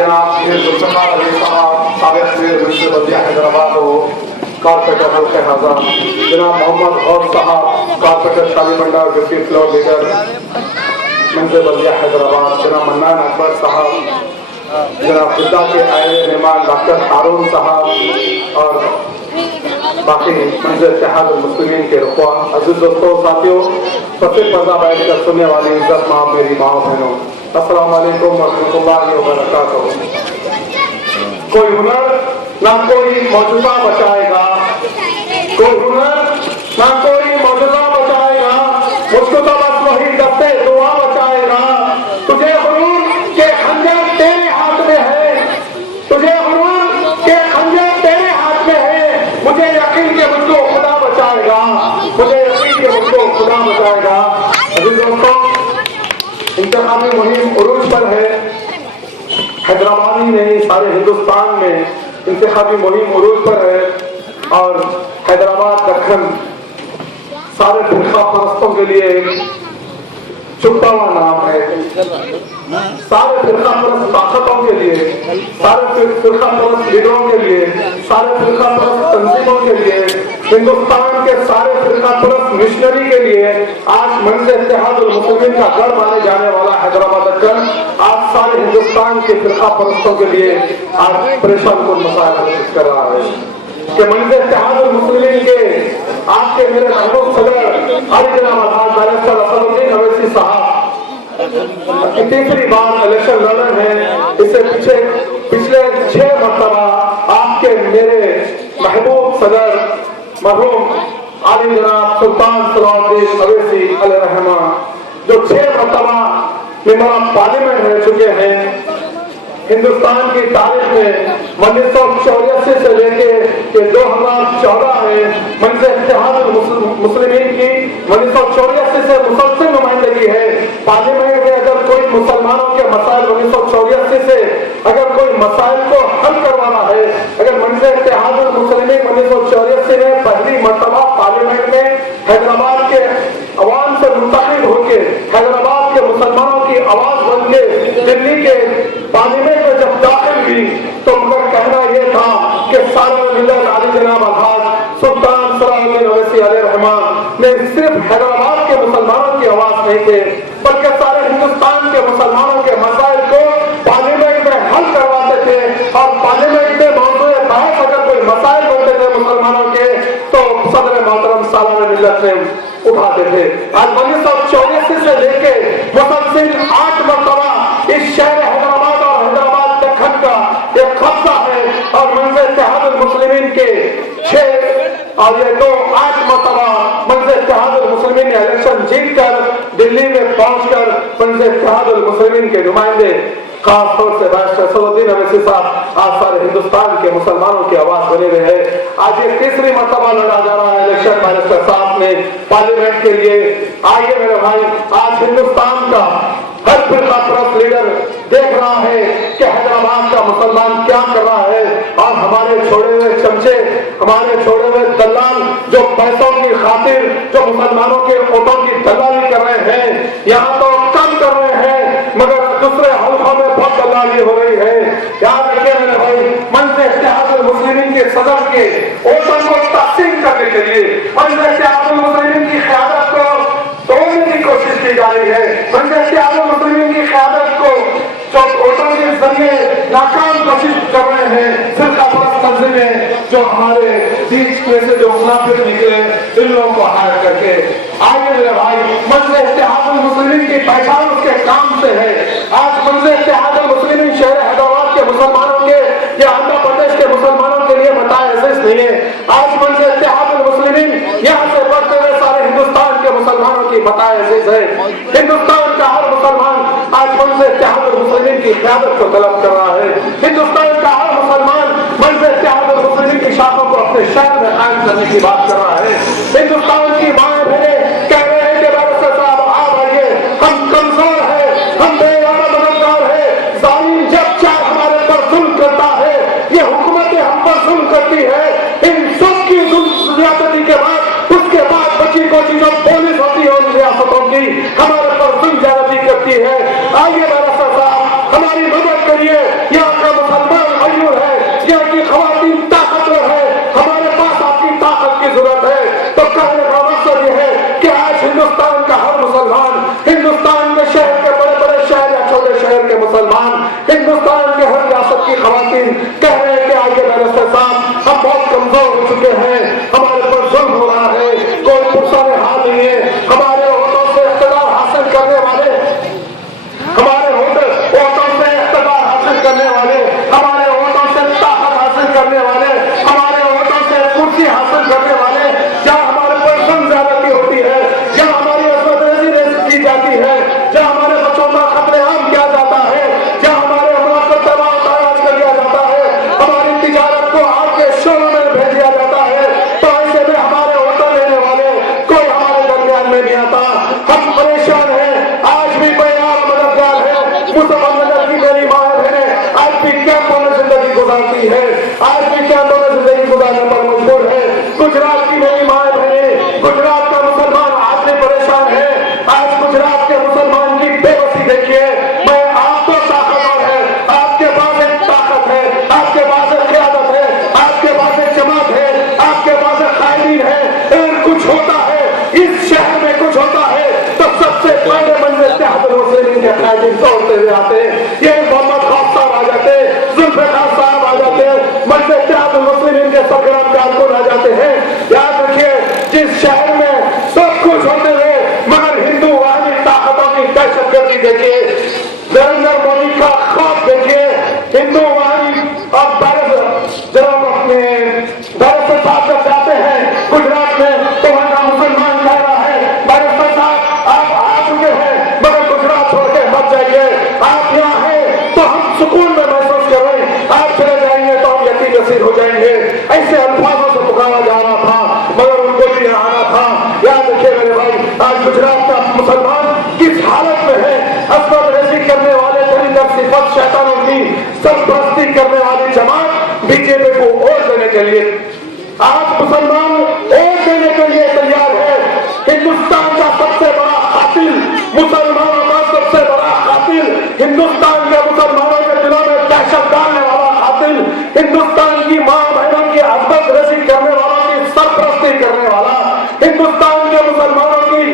जनाब मीर जुल्फ़िकार अली साहब साबिक़ मीर मुंशी बल्दिया हैदराबाद हो, कॉर्पोरेटर हल्के हाजा, जनाब मोहम्मद गौस साहब corporator Shalibanda deputy floor leader मंजिल बल्दिया हैदराबाद, जनाब मन्नान अकबर साहब, जनाब जिद्दा के आए मेहमान डॉक्टर हारून साहब और बाकी मंजिल इत्तेहाद मुस्लिमीन के रुखवा। अजीज दोस्तों साथियों, सबसे पर्दा बैठ कर सुनने वाली इज्जत माँ मेरी माँ बहनों, अस्सलाम वालेकुम वरहमतुल्लाहि वबरकातुहू। कोई हुनर ना कोई मौजूदा बचाएगा, कोई हुनर ना कोई मौजूदा बचाएगा, मुझको तो बस वही दस्ते दुआ बचाएगा। तुझे हुनूर के खंजर तेरे हाथ में है, तुझे हुनूर के खंजर तेरे हाथ में है, मुझे यकीन के मुझको खुदा बचाएगा, मुझे यकीन के मुझको खुदा बचाएगा। अजीज दोस्तों, इंतखाबी मुहिम उरूज पर है। हैदराबाद ही नहीं सारे हिंदुस्तान में इंतखाबी मुहिम उरूज पर है और हैदराबाद दक्खन सारे फिरका परस्तों के लिए एक छुपा हुआ नाम है। सारे फिरका परस्त ताकतों के लिए, सारे फिरका परस्त लीडरों के लिए, सारे फिरका परस्त तंजीमों के लिए, हिंदुस्तान के सारे फिरका परस्त मिशनरी के लिए आज मंजिल इत्तेहाद मुस्लिमीन का गढ़ माने जाने वाला हैदराबाद दक्खन आज सारे हिंदुस्तान के फिरका परस्तों के लिए आज परेशान कुल मसाइल कर रहा है कि मंजिल इत्तेहाद मुस्लिमीन के आज के मेरे महबूब सदर अली जनाब अलहाज बैरिस्टर असदुद्दीन अवैसी साहब की तीसरी बार इलेक्शन लड़ रहे हैं। इससे पिछले 6 मरतबा आपके मेरे महबूब सदर मरहूम अली जनाब सुल्तान सलाउद्दीन अवैसी अलैहिर्रहमा जो 6 मरतबा मेंबर पार्लियामेंट रह चुके हैं। हिंदुस्तान की तारीख में 1984 से लेके 2014 में मंजिल इत्तेहाद मुस्लिमीन की 1984 से मुसलसल नुमाइंदगी है। पार्लियामेंट में अगर कोई मुसलमानों के मसाइल 1984 से अगर कोई मसाइल को हल करवाना है, अगर मंजिल इत्तेहाद मुस्लिमीन 1984 में पहली मरतबा पार्लियामेंट में हैदराबाद के अवाम से मुंतखब होकर हैदराबाद के मुसलमानों की आवाज बन के दिल्ली के पार्लियामेंट में जब दाखिल हुई तो मगर कहना यह था कि सारे मिल्लत अली जनाब अलहाज सुल्तान सलाउद्दीन अवैसी अलैहिर्रहमान ने सिर्फ हैदराबाद के मुसलमानों की आवाज नहीं थे बल्कि सारे हिंदुस्तान के मुसलमानों के मसाइल को पार्लियामेंट में हल करवाते थे और पार्लियामेंट में मौजूद बहस अगर कोई मसाइल बनते थे मुसलमानों के तो सदर मोहतरम सालाना मिल्लत ने उठाते थे। आज 1984 से लेके मुसलसिल 8 मरतबा इस शहर हैदराबाद और हैदराबाद दक्खन का एक कब्जा है और मंजिल इत्तेहाद मुस्लिमीन के 6 और ये 8 मरतबा मंजिल इत्तेहाद मुस्लिमीन ने इलेक्शन जीत कर दिल्ली में पहुंचकर मंजिल इत्तेहाद मुस्लिमीन के नुमाइंदे खास तौर से बैरिस्टर असदुद्दीन अवैसी साहब आज सारे हिंदुस्तान के मुसलमानों की आवाज बने हुए हैं। आज ये तीसरी मरतबा लड़ा जा रहा है इलेक्शन बैरिस्टर साहब ने पार्लियामेंट के लिए। आइए मेरे भाई, आज हिंदुस्तान का हर फिरका परस्त लीडर देख रहा है कि हैदराबाद का मुसलमान क्या कर रहा है और हमारे छोड़े हुए चमचे, हमारे छोड़े हुए दलाल जो पैसों की खातिर जो मुसलमानों के वोटों की दलाली कर रहे हैं, यहाँ तो कम कर रहे हैं मगर दूसरे हल्कों में बहुत दलाली हो रही है। याद रखिए मेरे भाई, मंजिल इत्तेहाद मुस्लिमीन के सदर के वोटों को तकसीम करने के लिए मंजिल इत्तेहाद मुस्लिमीन की क़यादत को तोड़ने की कोशिश की जा रही है। मंजिल इत्तेहाद मुस्लिमीन की क़यादत को जो वोटों के जरिए नाकाम कोशिश कर रहे हैं फिरका परस्त तंजीमें जो हमारे बीच में से जो मुनाफिक निकले इन लोगों को हायर करके। आइए मेरे भाई, मंजिल इत्तेहाद मुस्लिमीन की पहचान उसके काम से है। आज मंजिल इत्तेहाद मुस्लिमीन शहर हैदराबाद के मुसलमानों के या आंध्र प्रदेश के मुसलमानों के लिए बताया नहीं है। आज मंजिल इत्तेहाद मुस्लिमीन यहाँ से बढ़ते हुए सारे हिंदुस्तान के मुसलमानों की बताया है। हिंदुस्तान का हर मुसलमान आज मंजिल इत्तेहाद मुस्लिमीन की क़यादत को तलब कर रहा है। हिंदुस्तान का हर मुसलमान मंजिल इत्तेहाद मुस्लिमीन की शाखों को अपने शहर में कायम करने की बात कर रहा है। हिंदुस्तान की माएं बहनें कह रहे हैं कि बैरिस्टर साहब आप आइए, हम कमजोर है, हम बेगाना है, जालिम जब चाहे हमारे पर जुल्म करता है, ये हुकूमतें हम पर जुल्म करती है। इन सब की ज्यादती के बाद उसके बाद बची कोची जो पुलिस होती है उन रियासतों की हमारे पर जुल्म ज्यादती करती है। आइए बैरिस्टर साहब हमारी मदद करिए, यहाँ मुसलमान, हिंदुस्तान के हर रियासत की खवातीन कह रहे हैं कि आगे बैरिस्टर साहब हम बहुत कमजोर हो चुके हैं, हमारे पर जुल्म हो रहा है, कोई पुरसाने हाल नहीं है, हमारे वोटों से इख्तियार हासिल करने वाले, हमारे वोटों से इख्तियार हासिल करने वाले, हमारे वोटों से ताकत हासिल करने वाले, हमारे वोटों से कुर्सी हासिल करने वाले, जहाँ हमारे पर जुल्म ज्यादती होती है, जहाँ हमारी अज़मत की जाती है, जहाँ हमारे बच्चों का कत्लेआम किया जाता है, जहाँ हमारे अमला को तबाह ताराज कर दिया जाता है, हमारी तिजारत को आग के शोरों में भेज दिया जाता है, तो ऐसे में हमारे वोटों लेने वाले कोई हमारे दरमियान में नहीं आता। हम परेशान हैं, आज भी कोई और मददगार है, मुसलमान की मेरी माँ बहनें आज भी कैंपों में जिंदगी गुजारती है, आज भी कैंपों में जिंदगी गुजारने पर मजबूर है। गुजरात की मेरी माँ बहनें, गुजरात का मुसलमान आज भी परेशान है, आज गुजरात के मुसलमान की बेबसी देखिए। मैं आप तो ताकतवर है, आपके पास एक ताकत है, आपके पास एक क़यादत है, आपके पास एक जमात है, आपके पास एक कायदीन है, अगर कुछ होता है इस शहर में कुछ होता है तो सबसे पहले मंजिल इत्तेहादुल मुस्लिमीन के कायदीन दौड़ते हुए आते, ये मोहम्मद खौफ साहब आ जाते, जुल्फ़िकार साहब आ जाते, मंजिल इत्तेहादुल मुस्लिमीन के सरगर्म कारकुन आ जाते हैं। याद रखिए, जिस शहर में सब कुछ होते हुए मगर हिंदू वाली ताकतों की दहशतगर्दी देखिए, नरेंद्र मोदी का खौफ देखिए, हिंदू वाली और जब अपने बैरिस्टर साहब जब जाते हैं गुजरात में तो वहां का मुसलमान कह रहा है बैरिस्टर साहब आप आ चुके हैं मगर गुजरात छोड़ के मत जाइए, आप यहाँ हैं तो हम सुकून में महसूस कर रहे हैं, आप चले जाएंगे तो हम यकीन नसीर हो जाएंगे। ऐसे अल्फाजों से पुकारा जा रहा था मगर उनको भी यहाँ आना था। याद रखिए मेरे भाई, आज गुजरात का मुसलमान किस हालत में है, असमत रेजी करने वाले तरीक़त सिफत शैतानों की सरपरस्ती करने वाली जमात बीजेपी को वोट देने के लिए आज मुसलमान वोट देने के लिए तैयार है। हिंदुस्तान का सबसे बड़ा कातिल, मुसलमानों का सबसे बड़ा कातिल, हिंदुस्तान के मुसलमानों के दिलों में दहशत डालने वाला कातिल, हिंदुस्तान की माँ बहनों की असमत रेजी करने वालों की सरपरस्ती करने वाला, हिंदुस्तान के मुसलमानों की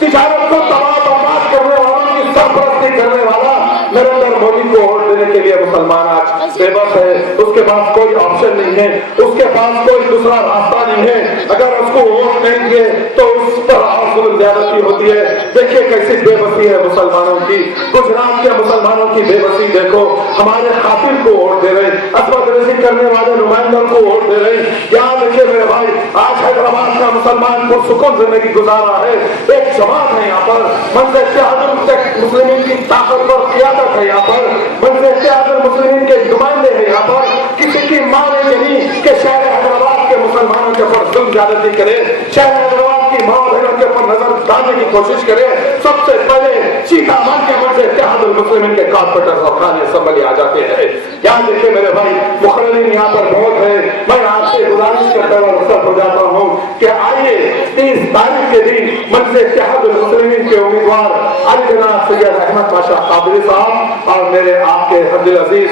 तिजारत को तबाह बर्बाद करने वालों की सरपरस्ती करने वाला नरेंद्र मोदी को वोट देने के लिए मुसलमान आज बेबस है, उसके पास कोई ऑप्शन नहीं है, उसके पास कोई दूसरा रास्ता नहीं है। अगर उसको वोट नहीं दिए तो उस पर और जुल्म ज्यादती होती है। देखिए कैसी बेबसी है मुसलमानों की, गुजरात के मुसलमानों की बेबसी देखो, हमारे कातिल को वोट दे रहे, असमत रेजी करने वाले नुमाइंदों को वोट दे रहे। याद रखिए मेरे भाई, आज हैदराबाद का मुसलमान पुरसुकून जिंदगी गुजार रहा है, एक जमात है यहाँ पर, मंजिल इत्तेहादुल मुस्लिमीन की ताकत और क़यादत है यहाँ पर, मंजिल इत्तेहादुल मुस्लिमीन के नुमाइंदे हैं यहाँ पर। किसी की माने नहीं कि शहर हैदराबाद के मुसलमानों के ऊपर जुल्म ज्यादती करे, शहर हैदराबाद की माँ बहनों के ऊपर नजर डालने की कोशिश करे। सबसे पहले चीखा मार के मंजिल इत्तेहादुल मुस्लिमीन के कारपोरेटर और खाने असम्बली आ जाते हैं। याद रखिए मेरे भाई, मुखर्रिरीन यहाँ पर बहुत है, मैं आपसे गुजारिश करता हुआ रुखसत हो जाता हूँ कि आइए 30 तारीख के दिन मंजिल इत्तेहादुल मुस्लिमीन के उम्मीदवार अली जनाब सैयद अहमद पाशा कादरी साहब और मेरे आपके अब्दुल अजीज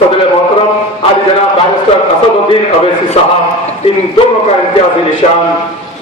सदर मोहतरम अली जनाब बैरिस्टर असदुद्दीन अवैसी साहब, इन दोनों का इम्तियाजी निशान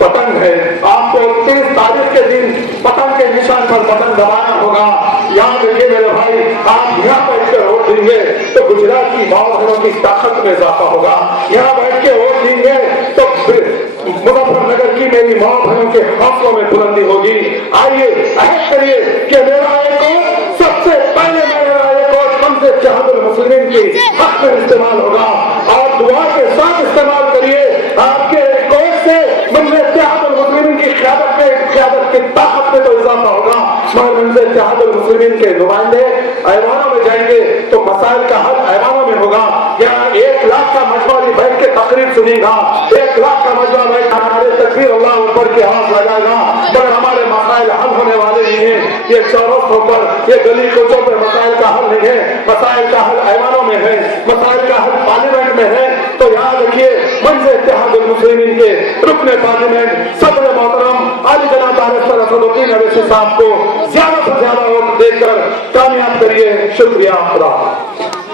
पतंग है। आपको 30 तारीख के दिन पतंग के निशान पर बटन दबाना होगा। याद रखिए मेरे भाई, आप यहाँ बैठ कर वोट देंगे तो गुजरात की माँ बहनों की ताकत में इजाफा होगा, यहाँ बैठ के वोट देंगे तो मुजफ्फरनगर की मेरी माँ बहनों के हौसलों में बुलंदी होगी। आइए अहद करिए कि मेरा एक वोट सबसे पहले मेरा एक वोट मंजिल इत्तेहादुल मुस्लिमीन की हक में इस्तेमाल होगा और दुआ के साथ इस्तेमाल करिए। आपके एक वोट से मंजिल इत्तेहादुल मुस्लिमीन की क़यादत की ताकत में तो इजाफा होगा, मगर मंजिल इत्तेहादुल मुस्लिमीन के नुमाइंदे ऐवानों में जाएंगे तो मसाइल का हल ऐवानों में होगा। यहाँ 1 लाख का मजमा बैठ के तकरीर सुनेगा, 1 लाख का मजमा बैठ हमारे तकबीर अल्लाह ऊपर के हाथ लगाएगा, मगर हमारे मसाइल हल होने वाले नहीं है। ये चौरस्तों पर, ये गली कोचों पर मसाइल का हल नहीं है, मसाइल का हल ऐवानों में है, मसाइल का हल पार्लियामेंट में है। तो याद रखिए, मंजिल इत्तेहादुल मुस्लिमीन के रुकने पार्लियामेंट सदर मोहतरम अली जनाब बैरिस्टर असदुद्दीन अवैसी साहब को ज्यादा से ज्यादा वोट देकर कामयाब करिए। शुक्रिया।